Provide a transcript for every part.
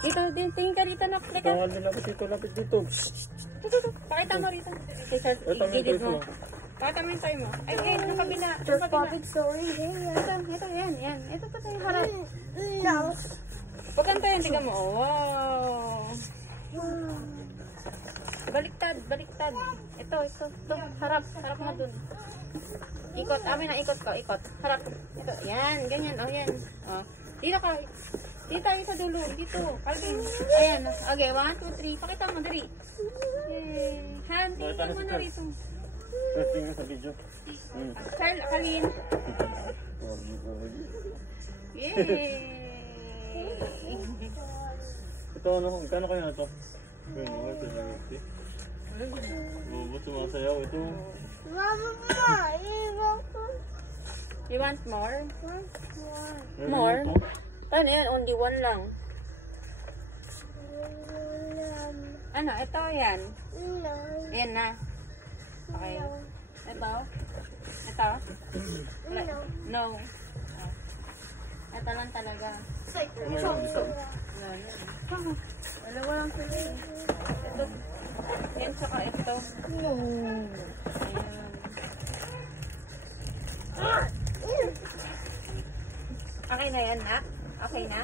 Dito, tingin ka dito na. Teka. Lapit dito. Pakita mo rito. Gilid mo. Pakita mo yung tayo mo. Ay, yung kabila. Just popping story. Ito, yan. Ito yung harap. No. Huwag kang tayo, tingnan mo. Oh, wow. Baliktad. Ito. Harap mo dun. Ikot, amin na ikot ko. Harap. Ito, yan, ganyan. Oh, yan. Oh. Dito ka. Dito tayo sa dulo. Dito. Kalbin. Ayan. Okay, 1, 2, 3. Pakita mo, dali. Yay. Han, tingnan mo na rito. Tingnan sa video. Kalin. Yay. Ito ano, kano kaya na ito? Ba't sumasayaw ito? You want more? More? Ano yan? Only one lang. Ano? Ito yan. Yan na. Okay. Ito? No. Ito lang talaga. Dalawa lang sila. Ito. Yan saka ito. No. Ayan. Okay na yan, nak? Okay na?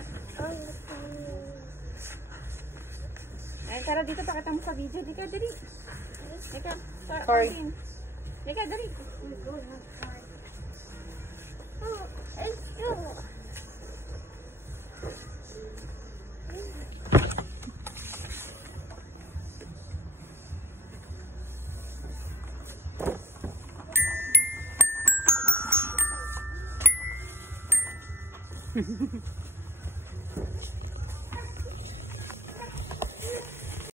Ay, tara dito, pakita mo sa video. Dika, dali. Dika, dali. Let's go. Hehehe